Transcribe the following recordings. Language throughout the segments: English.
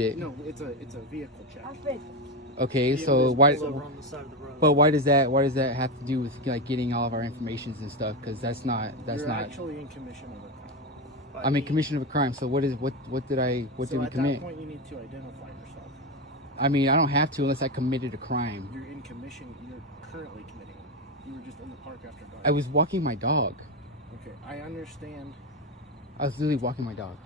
it? No, it's a vehicle check. Okay, so why? On the side of the road. But why does that have to do with like getting all of our informations and stuff? Because that's not You're actually in commission of a crime. I'm in commission of a crime. So what did we commit? At that point, you need to identify yourself. I mean, I don't have to unless I committed a crime. You're in commission. You're currently committing one. You were just in the park after dark. I was walking my dog. Okay, I understand. I was literally walking my dog.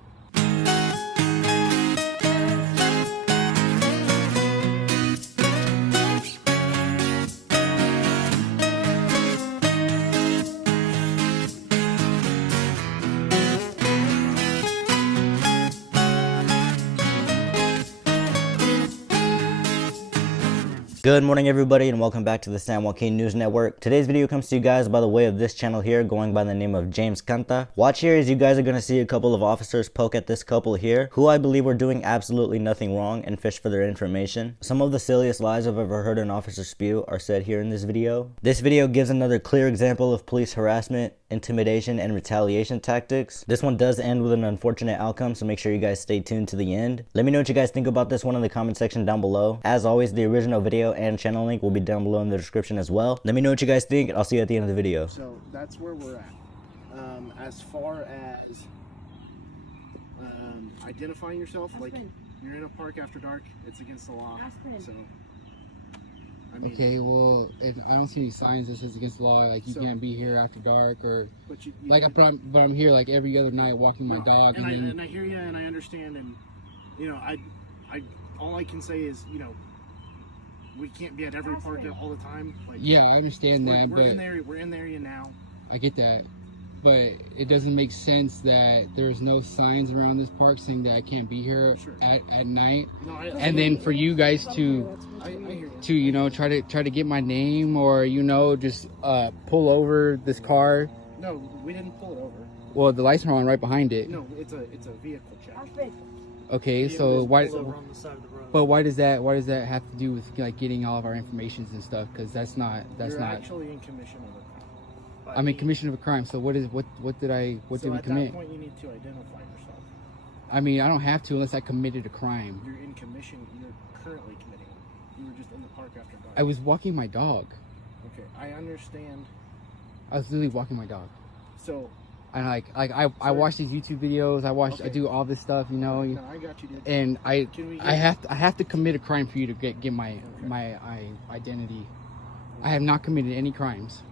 Good morning everybody and welcome back to the San Joaquin News Network. Today's video comes to you guys by the way of this channel here going by the name of James Canta. Watch here as you guys are going to see a couple of officers poke at this couple here who I believe were doing absolutely nothing wrong and fish for their information. Some of the silliest lies I've ever heard an officer spew are said here in this video. This video gives another clear example of police harassment, intimidation, and retaliation tactics. This one does end with an unfortunate outcome, so make sure you guys stay tuned to the end. Let me know what you guys think about this one in the comment section down below. As always, the original video and channel link will be down below in the description as well. Let me know what you guys think, and I'll see you at the end of the video. So that's where we're at. As far as identifying yourself, like you're in a park after dark, it's against the law. So I mean, Okay, well, I don't see any signs that says against the law, like you can't be here after dark, or but I'm here like every other night walking my dog. And I hear you and I understand, and you know, I all I can say is, you know, we can't be at every park all the time. Like, yeah, I understand that, but we're in the area now. I get that, but it doesn't make sense that there's no signs around this park saying that I can't be here at night. No, and then for you guys to you know try to get my name, or you know just pull over this car. No, we didn't pull it over. Well, the lights are on right behind it. No, it's a vehicle check. Okay, so why? On the side of the road. But why does that have to do with like getting all of our informations and stuff? Because that's not You're actually in commission of a crime. I'm in commission of a crime. So what did we commit? At that point, you need to identify yourself. I mean, I don't have to unless I committed a crime. You're in commission. You're currently committing one. You were just in the park after dark. I was walking my dog. Okay, I understand. I was literally walking my dog. So. And I watch these YouTube videos. I do all this stuff, you know. No, I got you, dude. And I have to commit a crime for you to get my identity. I have not committed any crimes.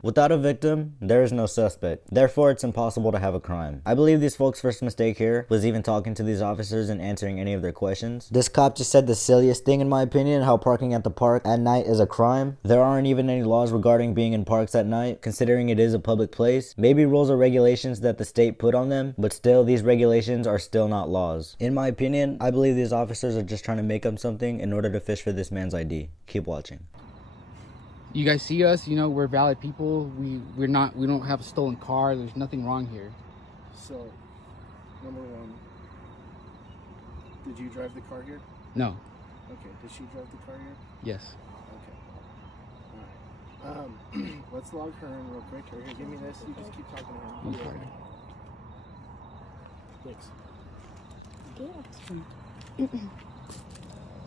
Without a victim, there is no suspect. Therefore, it's impossible to have a crime. I believe these folks' first mistake here was even talking to these officers and answering any of their questions. This cop just said the silliest thing in my opinion, how parking at the park at night is a crime. There aren't even any laws regarding being in parks at night, considering it is a public place. Maybe rules or regulations that the state put on them, but still, these regulations are still not laws. In my opinion, I believe these officers are just trying to make up something in order to fish for this man's ID. Keep watching. You guys see us, you know, we're valid people. We don't have a stolen car. There's nothing wrong here. So, number one, did you drive the car here? No. Okay, did she drive the car here? Yes. Okay. Alright. Let's log her in real quick. Here, give me this. You just keep talking to him. Thanks.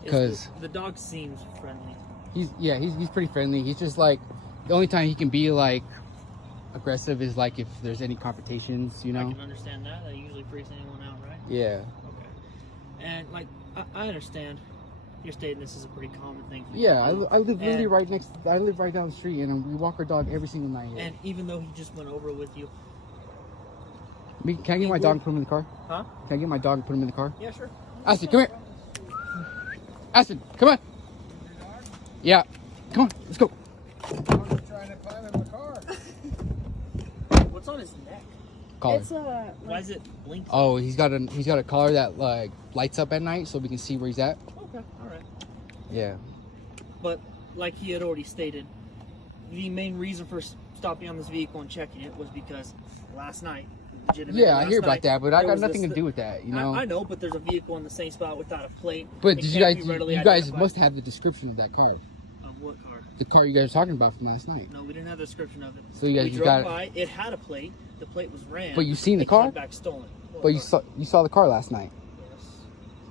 Because the dog seems friendly. He's pretty friendly. He's just like, the only time he can be like aggressive is like if there's any confrontations, you know. I can understand that. That usually freaks anyone out, right? Yeah. Okay. And like, I understand. You're stating this is a pretty common thing. Yeah, I live literally right next. I live right down the street, and we walk our dog every single night here. And even though he just went over with you, can I get my dog and put him in the car? Huh? Can I get my dog and put him in the car? Yeah, sure. Aston, come here. Aston, come on. Yeah, come on, let's go. I'm trying to climb in the car. What's on his neck? Collar. Why is it blinking? Oh, he's got a collar that like lights up at night, so we can see where he's at. Okay, all right. Yeah. But like he had already stated, the main reason for stopping on this vehicle and checking it was because last night. Yeah, I hear about that, but I got nothing to do with that, you know. I know, but there's a vehicle in the same spot without a plate. But did you guys must have the description of that car. What car? The car you guys were talking about from last night. No, we didn't have a description of it. So you guys drove by. It had a plate. The plate was ran. But you've seen the car? Came back stolen. Well, But you saw the car last night. Yes.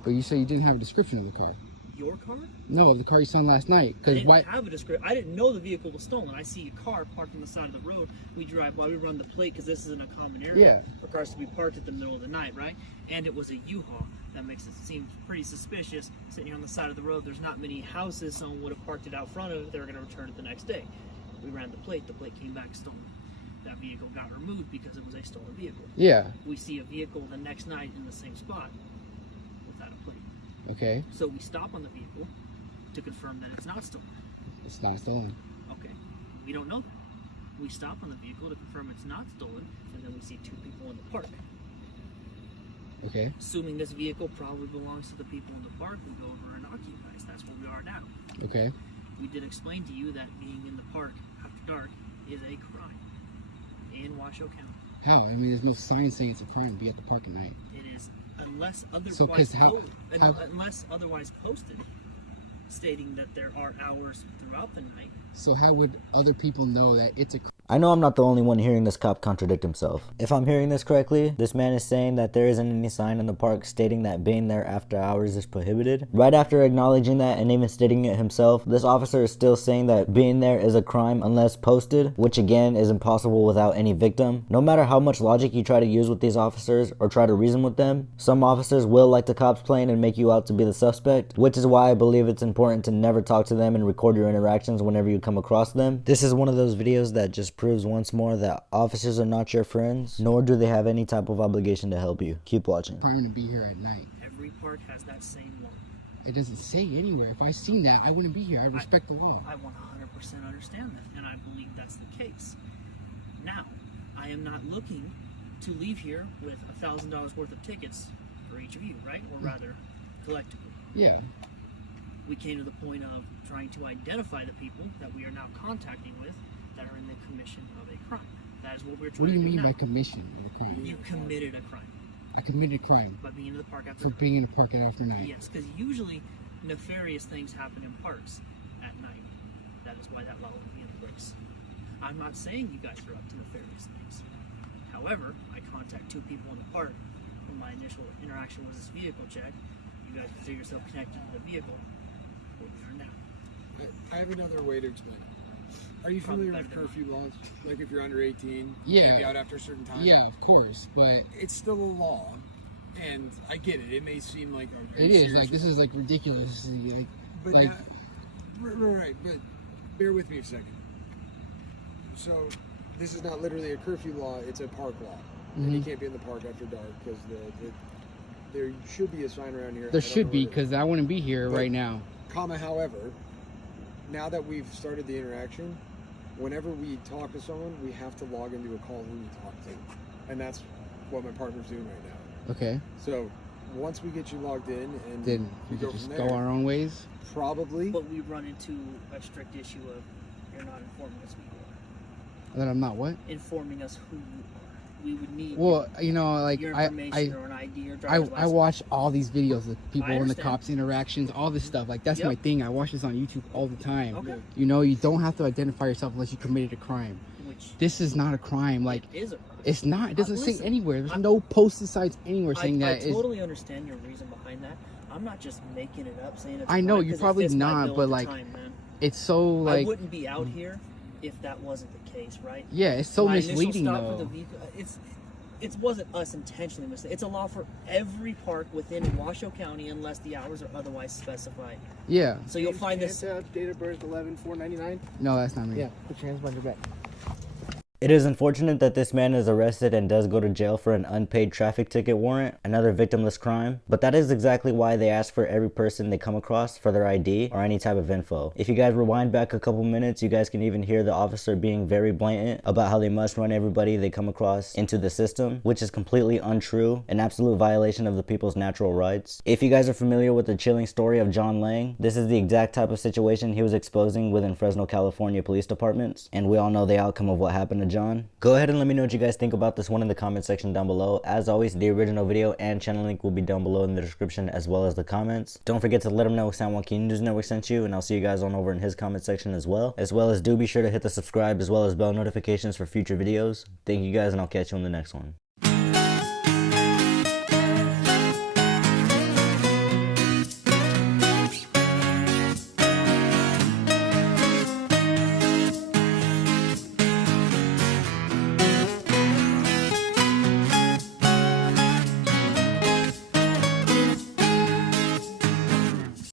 But you said you didn't have a description of the car. Your car? No, of the car you saw last night. I Because didn't why? have a description. I didn't know the vehicle was stolen. I see a car parked on the side of the road. We drive by. We run the plate because this isn't a common area for cars to be parked at the middle of the night, right? And it was a U-Haul. That makes it seem pretty suspicious. Sitting here on the side of the road, there's not many houses. Someone would have parked it out front of it. They were going to return it the next day. We ran the plate. The plate came back stolen. That vehicle got removed because it was a stolen vehicle. Yeah. We see a vehicle the next night in the same spot without a plate. Okay. So we stop on the vehicle to confirm that it's not stolen. It's not stolen. Okay. We don't know that. We stop on the vehicle to confirm it's not stolen, and then we see two people in the park. Okay. Assuming this vehicle probably belongs to the people in the park, we go over and occupies. That's where we are now. Okay. We did explain to you that being in the park after dark is a crime in Washoe County. How? I mean, there's no sign saying it's a crime to be at the park at night. It is unless otherwise posted, stating that there are hours throughout the night. So how would other people know that it's a crime? I know I'm not the only one hearing this cop contradict himself. If I'm hearing this correctly, this man is saying that there isn't any sign in the park stating that being there after hours is prohibited. Right after acknowledging that and even stating it himself, this officer is still saying that being there is a crime unless posted, which again is impossible without any victim. No matter how much logic you try to use with these officers or try to reason with them, some officers will like the cops playing and make you out to be the suspect, which is why I believe it's important to never talk to them and record your interactions whenever you come across them. This is one of those videos that just proves once more that officers are not your friends, nor do they have any type of obligation to help you. Keep watching. Crime to be here at night. Every park has that same law. It doesn't say anywhere. If I seen that, I wouldn't be here. I respect the law. I 100% understand that, and I believe that's the case. Now, I am not looking to leave here with $1,000 worth of tickets for each of you, right? Or rather, collectively. Yeah. We came to the point of trying to identify the people that we are now contacting with that are in the commission of a crime. That is what we're trying What do to you do mean now. by commission of a crime? You committed a crime I committed a crime by being in the park after for night. being in the park after night. Yes, because usually nefarious things happen in parks at night. That is why that law would be in place. I'm not saying you guys are up to nefarious things. However, I contact two people in the park when my initial interaction was this vehicle check. You guys consider yourself connected to the vehicle. Where we are now. I have another way to explain it. Are you Probably familiar with better than curfew laws? Like if you're under 18, Yeah. you can't be out after a certain time? Yeah, of course, but It's still a law, and I get it. It may seem like it is like this is like ridiculous. Like, but like- right, but bear with me a second. So this is not literally a curfew law, it's a park law. And you Mhm. can't be in the park after dark because there should be a sign around here. I there don't should know be, what it is. because I wouldn't be here But- right now. However, now that we've started the interaction, whenever we talk to someone, we have to log into a call who we talk to. And that's what my partner's doing right now. Okay, So once we get you logged in and then we we go could just from go there, our own ways. probably. But we run into a strict issue of you're not informing us who you That I'm not what? are. Informing us who you are. We would need Well, you know, like your I information or an ID or driver's I license. watch all these videos of people I and the understand. cops interactions, all this stuff. Like that's Yep. my thing. I watch this on YouTube all the time. Okay. You know, you don't have to identify yourself unless you committed a crime. Which This is not a crime. Like it is a it's not. It doesn't say listen, anywhere. There's I- no posted signs anywhere saying I that. It's- totally understand your reason behind that. I'm not just making it up saying it's a I know, crime you're 'cause it probably fits my not, bill but, at the like, time, man. it's so I like wouldn't be out here if that wasn't the case, right? yeah, it's so My initial misleading stop for though. the vehicle, it wasn't us intentionally mistaken. It's a law for every park within Washoe County unless the hours are otherwise specified. Yeah, So you'll find this. Date of birth 11/4/99. no, that's not me. Yeah, put your hands behind your back. It is unfortunate that this man is arrested and does go to jail for an unpaid traffic ticket warrant, another victimless crime, but that is exactly why they ask for every person they come across for their ID or any type of info. If you guys rewind back a couple minutes, you guys can even hear the officer being very blatant about how they must run everybody they come across into the system, which is completely untrue, an absolute violation of the people's natural rights. If you guys are familiar with the chilling story of John Lang, this is the exact type of situation he was exposing within Fresno, California police departments, and we all know the outcome of what happened to John. Go ahead and let me know what you guys think about this one in the comment section down below. As always, the original video and channel link will be down below in the description as well as the comments. Don't forget to let him know San Joaquin News Network sent you, and I'll see you guys on over in his comment section as well. Do be sure to hit the subscribe as well as bell notifications for future videos. Thank you guys, and I'll catch you on the next one.